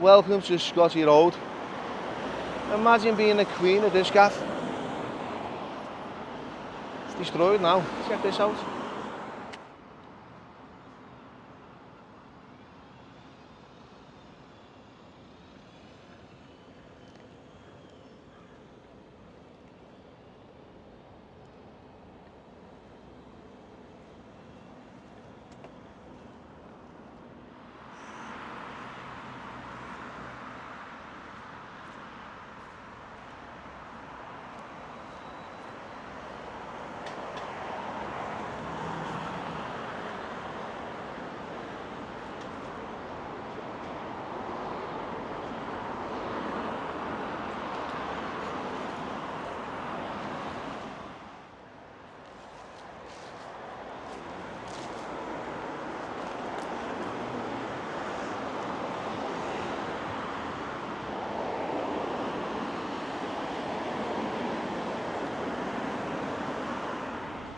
Welcome to Scotty Road. Imagine being the queen of this gaff. It's destroyed now. Check this out.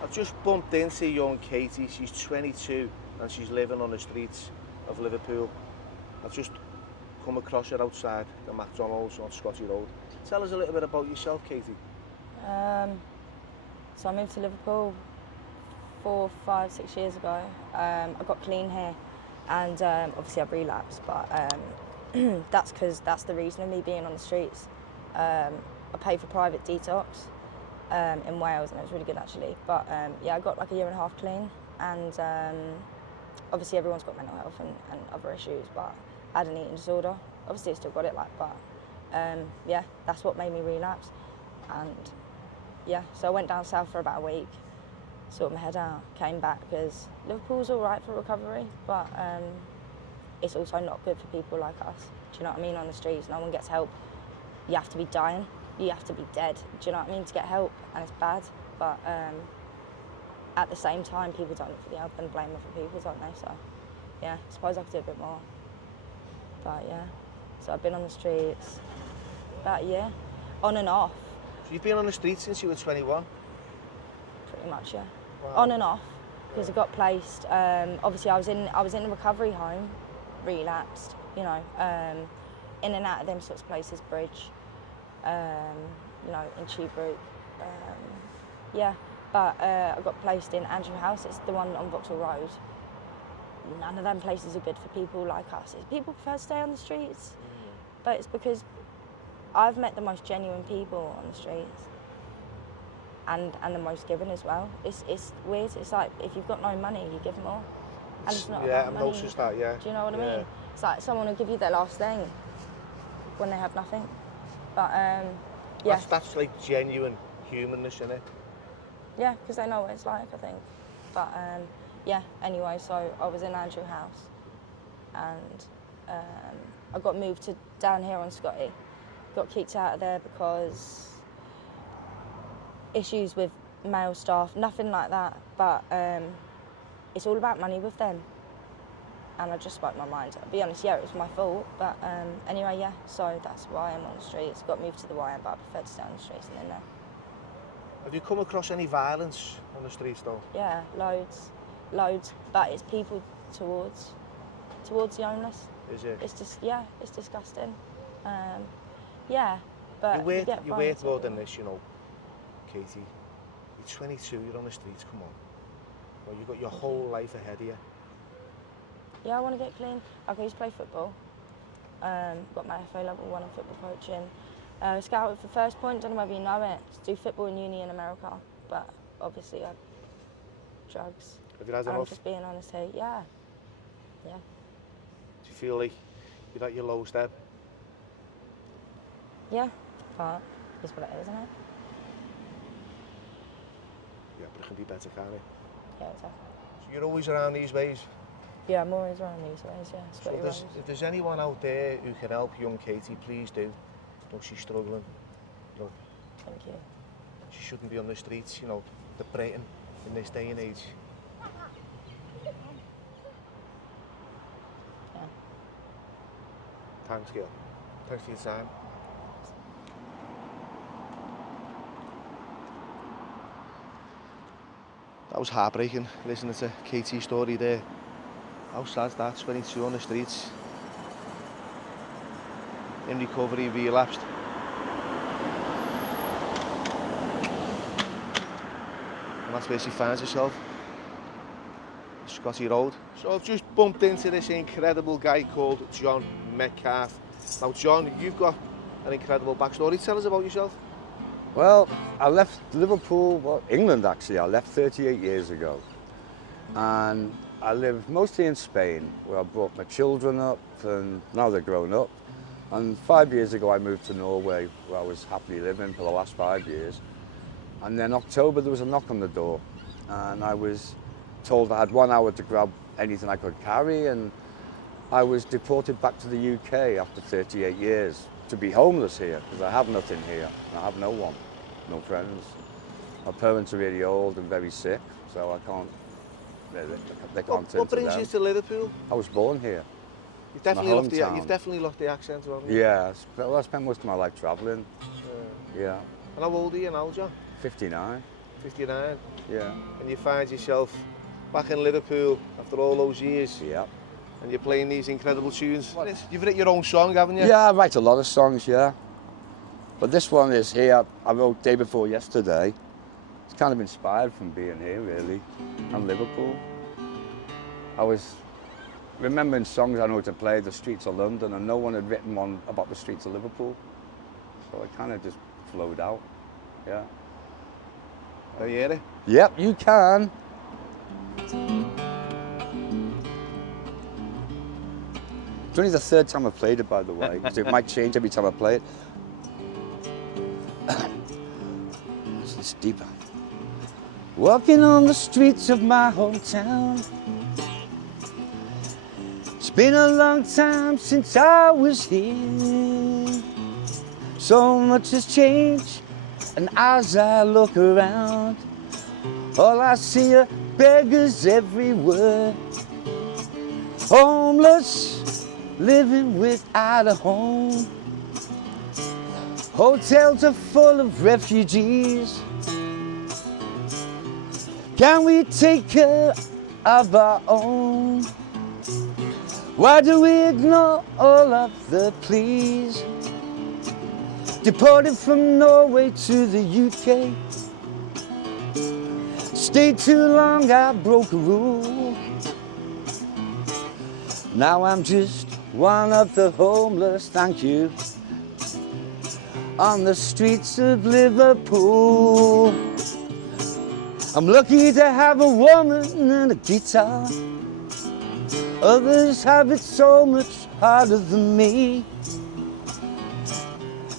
I've just bumped into young Katy. She's 22 and she's living on the streets of Liverpool. I've just come across her outside the McDonald's on Scotty Road. Tell us a little bit about yourself, Katy. So I moved to Liverpool 4, 5, 6 years ago. I got clean here and obviously I've relapsed, but that's because that's the reason of me being on the streets. I paid for private detox in Wales and it was really good actually. But yeah, I got like a year and a half clean and obviously everyone's got mental health and other issues, but I had an eating disorder. Obviously I still got it, but yeah, that's what made me relapse. And yeah, so I went down south for about a week, sorted my head out, came back because Liverpool's all right for recovery, but it's also not good for people like us. Do you know what I mean? On the streets, no one gets help. You have to be dying, you have to be dead. Do you know what I mean? To get help, and it's bad. But at the same time, people don't look for the help and blame other people, don't they? So yeah, I suppose I could do a bit more. But yeah, so I've been on the streets about a year, on and off. So you've been on the streets since you were 21? Pretty much, yeah. Wow. On and off, because I got placed. Obviously, I was in a recovery home, relapsed. You know, in and out of them sorts of places, Bridge, you know, in Tubebrook. Yeah, but I got placed in Andrew House. It's the one on Vauxhall Road. None of them places are good for people like us. People prefer to stay on the streets, but it's because I've met the most genuine people on the streets, and the most given as well. It's weird. It's like if you've got no money, you give more, and it's not yeah, about I've money. noticed that. Yeah. Do you know what I mean? It's like someone will give you their last thing when they have nothing. But yeah, That's like genuine humanness, isn't it? yeah, because they know what it's like, I think. But yeah, anyway, so I was in Andrew House and I got moved to down here on Scotty. Got kicked out of there because issues with male staff, nothing like that, but it's all about money with them. And I just spoke my mind. I'll be honest, yeah, it was my fault, but anyway, yeah, so that's why I'm on the streets. Got moved to the YM, but I prefer to stay on the streets than in there. Have you come across any violence on the streets though? Yeah, loads, but it's people towards the homeless. Is it? It's just, yeah, it's disgusting. Yeah, but you wait more than this, you know, Katy. You're 22, you're on the streets, come on. Well, you've got your whole life ahead of you. Yeah, I want to get clean. I used to play football. Got my FA level 1 in football coaching. Scouted for First Point, don't know whether you know it. Do football in uni in America, but obviously drugs. Have you had enough? I'm just being honest here. Yeah. Yeah. Do you feel like you're at your lowest ebb? Yeah, but it's what it is, isn't it? Yeah, but it can be better, can't it? Yeah, exactly. So you're always around these ways? Yeah, I'm always around these ways, yeah. So if there's anyone out there who can help young Katy, please do. You know, she's struggling. You know, thank you. She shouldn't be on the streets, you know, debating in this day and age. Yeah. Thanks, Gil. Thanks for your time. That was heartbreaking, listening to Katy's story there. How sad's that, 22 on the streets. in recovery, relapsed. And that's where she finds herself, Scotty Road. So I've just bumped into this incredible guy called John Metcalf. Now John, you've got an incredible backstory. Tell us about yourself. Well, I left Liverpool, well, England actually. I left 38 years ago. And I live mostly in Spain, where I brought my children up, and now they're grown up. And 5 years ago I moved to Norway, where I was happily living for the last 5 years. And then October there was a knock on the door, and I was told I had 1 hour to grab anything I could carry, and I was deported back to the UK after 38 years to be homeless here, because I have nothing here. I have no one, no friends. My parents are really old and very sick, so I can't, they can't turn What to brings them. you to Liverpool? I was born here. You've hometown. definitely lost the accent, haven't you? Yeah, well, I spent most of my life travelling. Yeah. And how old are you now, John? 59. 59. Yeah. And you find yourself back in Liverpool after all those years. Yeah. And you're playing these incredible tunes. You've written your own song, haven't you? Yeah, I write a lot of songs, yeah. But this one is here, I wrote day before yesterday. It's kind of inspired from being here, really, and Liverpool. I was remembering songs I know to play, the streets of London, and no one had written one about the streets of Liverpool. So it kind of just flowed out, yeah. Can you hear it? Yep, you can. It's only the third time I've played it, by the way, so it might change every time I play it. It's deeper. Walking on the streets of my hometown. It's been a long time since I was here. So much has changed, and as I look around, all I see are beggars everywhere. Homeless, living without a home. Hotels are full of refugees. Can we take care of our own? Why do we ignore all of the pleas? Deported from Norway to the UK. Stayed too long, I broke a rule. Now I'm just one of the homeless, thank you, on the streets of Liverpool. I'm lucky to have a woman and a guitar. Others have it so much harder than me.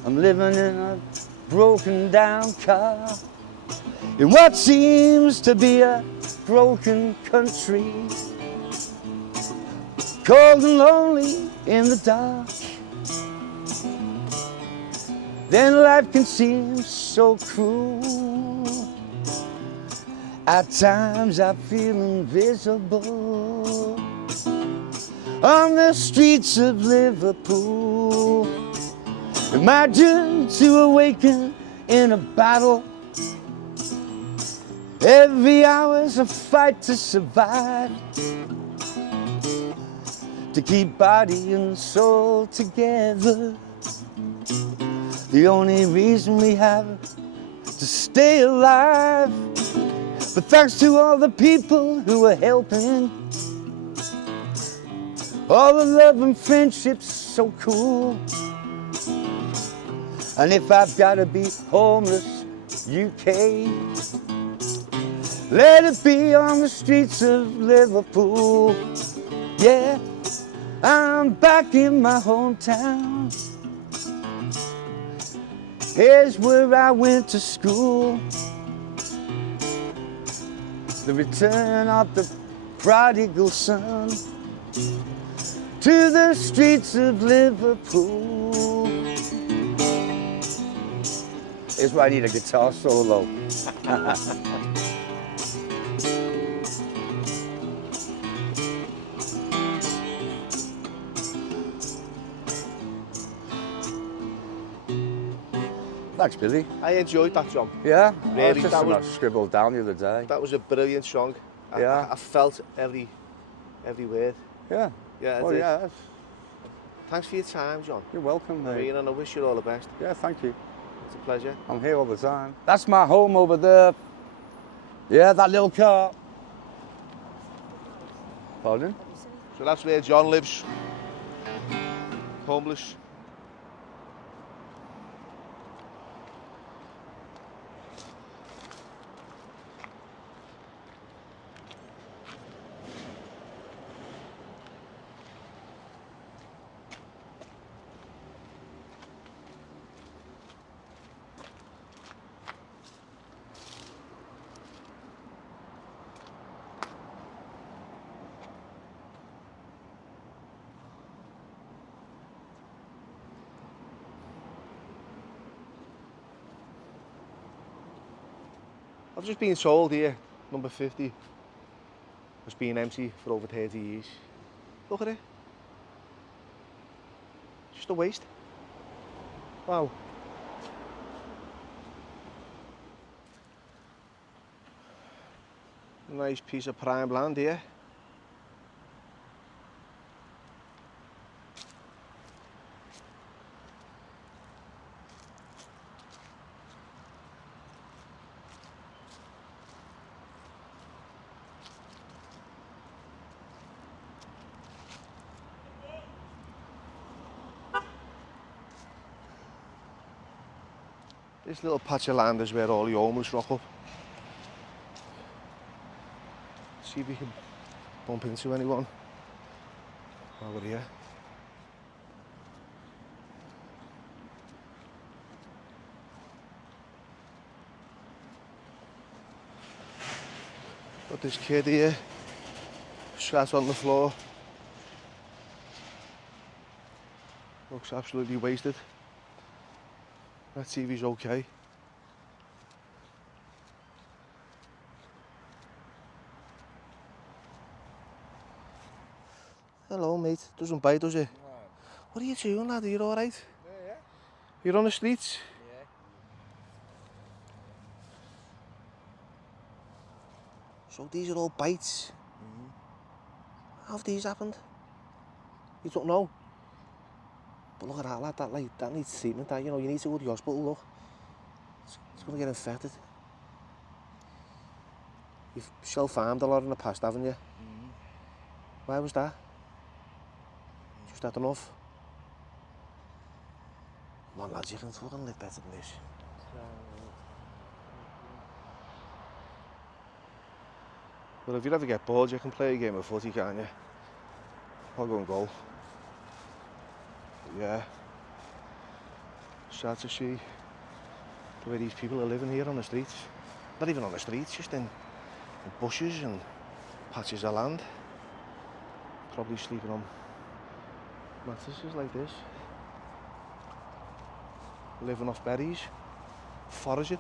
I'm living in a broken down car in what seems to be a broken country. Cold and lonely in the dark. Then life can seem so cruel. At times I feel invisible on the streets of Liverpool. Imagine to awaken in a battle. Every hour's a fight to survive, to keep body and soul together. The only reason we have to stay alive. But thanks to all the people who are helping, all the love and friendships so cool. And if I've gotta be homeless, UK, let it be on the streets of Liverpool. Yeah, I'm back in my hometown. Here's where I went to school. The return of the prodigal son to the streets of Liverpool. Here's where I need a guitar solo. Thanks, Billy. I enjoyed that, John. Yeah? Really, Just that something I was- scribbled down the other day. That was a brilliant song. Yeah. I felt every word. Yeah. Yeah, I Oh, did. yeah. Thanks for your time, John. You're welcome, mate. And I wish you all the best. Yeah, thank you. It's a pleasure. I'm here all the time. That's my home over there. Yeah, that little car. Pardon? So that's where John lives. Homeless. I've just been told here, number 50 has been empty for over 30 years. Look at it. Just a waste. Wow. Nice piece of prime land here. This little patch of land is where all the homeless rock up. See if we can bump into anyone while we're here. Got this kid here, sat on the floor. Looks absolutely wasted. Let's see if he's okay. Hello, mate. Doesn't bite, does it? No. What are you doing, lad? Are you alright? Yeah. You're on the streets? Yeah. So these are all bites? How have these happened? You don't know? But look at that, lad. That needs treatment. That, you know, you need to go to the hospital, look. It's going to get infected. You've self-harmed a lot in the past, haven't you? Why was that? Just had enough? Come on, lads, you can fucking live better than this. Well, if you ever get bored, you can play a game of footy, can't you? I'll go and goal. But yeah. Sad to see the way these people are living here on the streets. Not even on the streets, just in bushes and patches of land. Probably sleeping on mattresses like this. Living off berries. Foraging.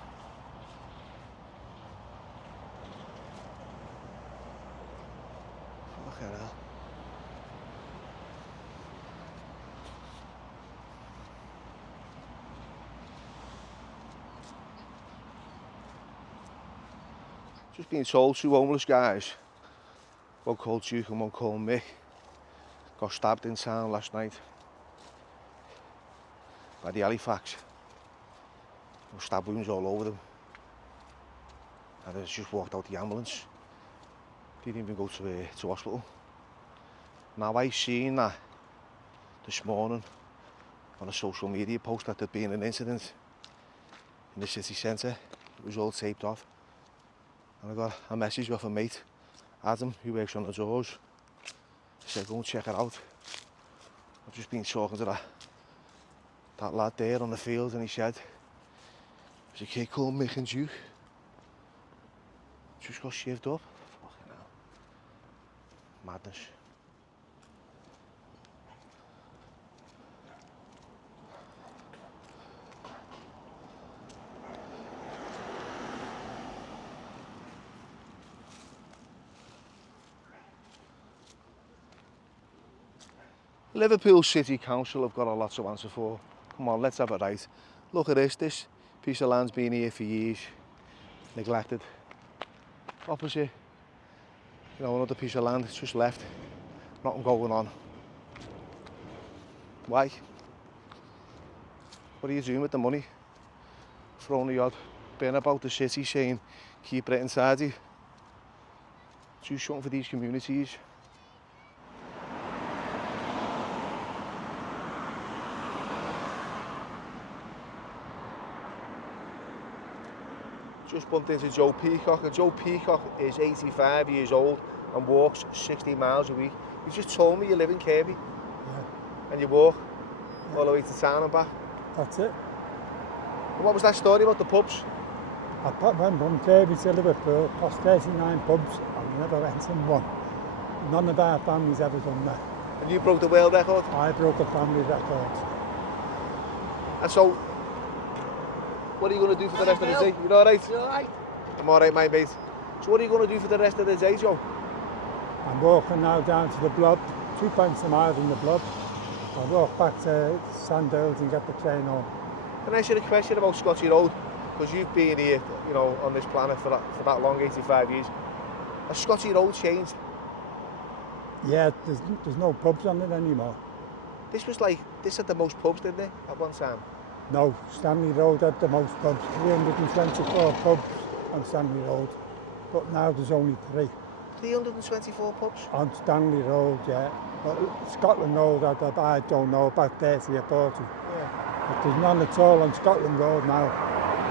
Fucking hell. Just being told two homeless guys, one called Duke and one called Mick, got stabbed in town last night by the Halifax. There were stab wounds all over them. And they just walked out the ambulance. Didn't even go to hospital. Now I seen that this morning on a social media post that there'd been an incident in the city centre. It was all taped off. And I got a message off a mate, Adam, who works on the doors. He said, go and check it out. I've just been talking to that lad there on the field, and he said, there's a kid called Mick and Duke. Just got shaved up. Fucking hell. Madness. Liverpool City Council have got a lot to answer for. Come on, let's have it right. Look at this piece of land's been here for years, neglected. Opposite, you know, another piece of land, it's just left, nothing going on. Why? What are you doing with the money? Throwing the odd bin about the city saying, keep Britain tidy. Do something for these communities. Just bumped into Joe Peacock, and Joe Peacock is 85 years old and walks 60 miles a week. You just told me you live in Kirby. Yeah. And you walk all the way to town and back. That's it. And what was that story about the pubs? I went from Katy to Liverpool, past 39 pubs, I've never went in one. None of our families ever done that. And you broke the world record? I broke a family record. And so, what are you going to do for the rest of the day? You alright? You alright? I'm alright, my mate. So what are you going to do for the rest of the day, Joe? I'm walking now down to the Blob, 2 pints a mile in the Blob. I'll walk back to Sandhills and get the train home. Can I ask you a question about Scotty Road? Because you've been here, you know, on this planet for that long, 85 years. Has Scotty Road changed? Yeah, there's no pubs on it anymore. This had the most pubs, didn't it, at one time? No, Stanley Road had the most pubs, 324 pubs on Stanley Road. But now there's only 3. 324 pubs? On Stanley Road, yeah. But Scotland Road, I don't know, about 30 or 40. Yeah. But there's none at all on Scotland Road now.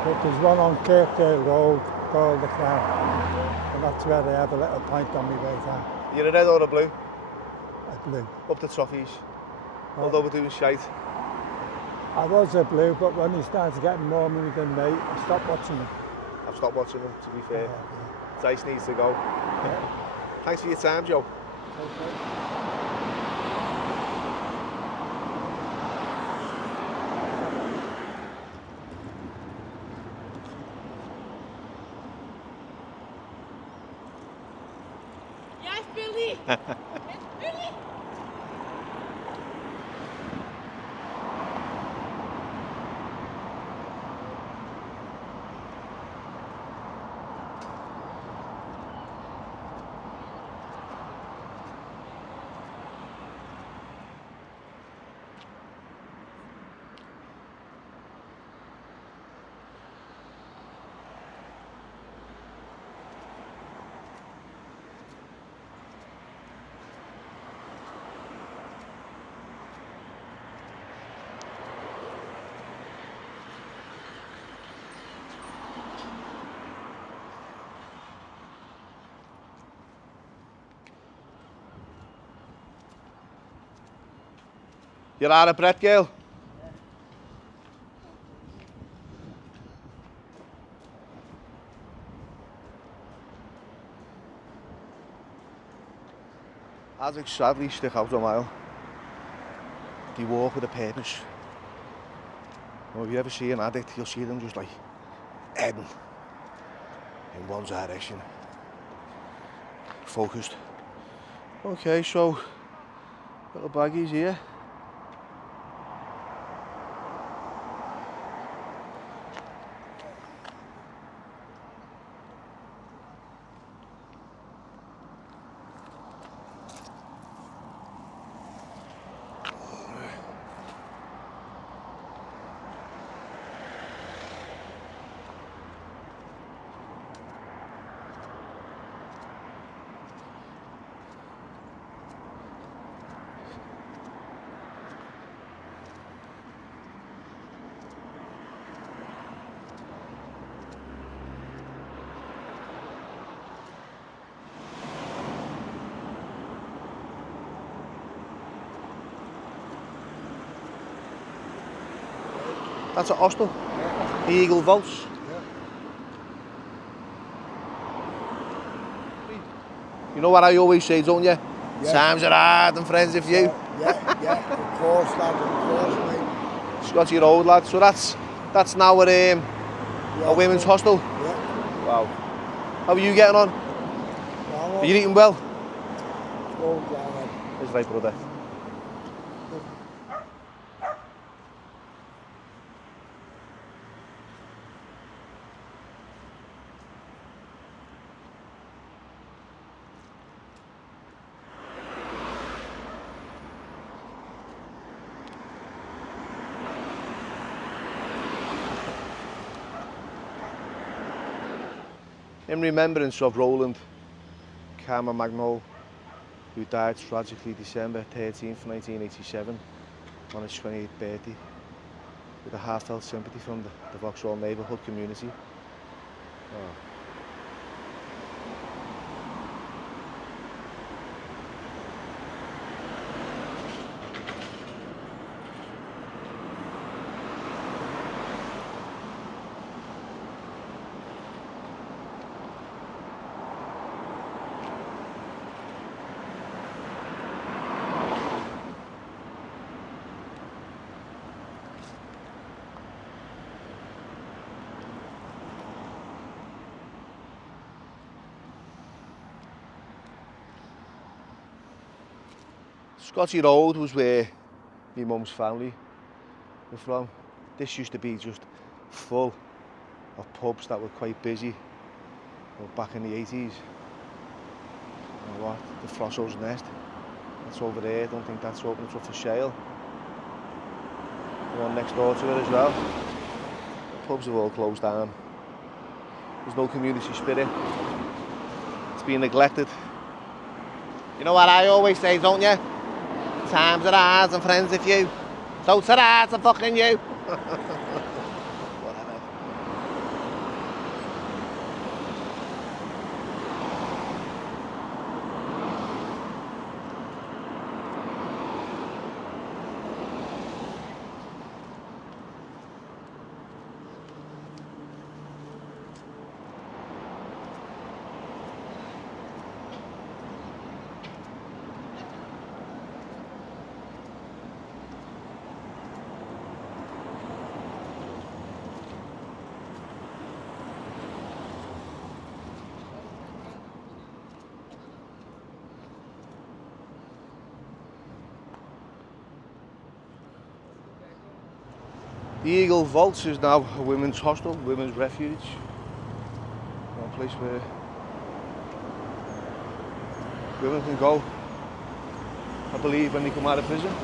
But there's one on Kirkdale Road called the Crown. And that's where I have a little pint on my way down. You're a red or a blue? A blue. Up the toffees. Although we're doing shite. I was a blue, but when he started getting more money than me, I stopped watching him. I've stopped watching them, to be fair. Yeah. Dice needs to go. Yeah. Thanks for your time, Joe. Yes, Billy! Yes, Billy! You're out of breath, girl. Addicts sadly stick out a mile. They walk with a purpose. Well, if you ever see an addict, you'll see them just like heading in one direction. Focused. Okay, so little baggies here. That's a hostel. Yeah. The Eagle Vaults. Yeah. You know what I always say, don't you? Yeah. Times are hard and friends of you. Yeah, of course, lad, of course, mate. Scotty Road, lad. So that's now a women's hostel. Yeah. Wow. How are you getting on? Well, Are you eating well? going down, lad. That's right, brother. in remembrance of Roland Carmagno, who died tragically December 13th, 1987, on his 28th birthday, with a heartfelt sympathy from the Vauxhall neighbourhood community. Oh. Scotty Road was where my mum's family were from. This used to be just full of pubs that were quite busy back in the 80s. You know what? The Frosso's Nest, that's over there. I don't think that's open, it's up for sale. The one next door to it as well. The pubs have all closed down. There's no community spirit. It's been neglected. You know what I always say, don't you? Times are ours and friends are few. So it's ours and fucking you. Whatever. The Eagle Vaults is now a women's hostel, women's refuge. A place where women can go, I believe, when they come out of prison.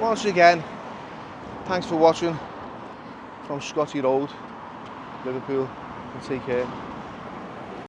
Once again, thanks for watching from Scotty Road, Liverpool, and take care.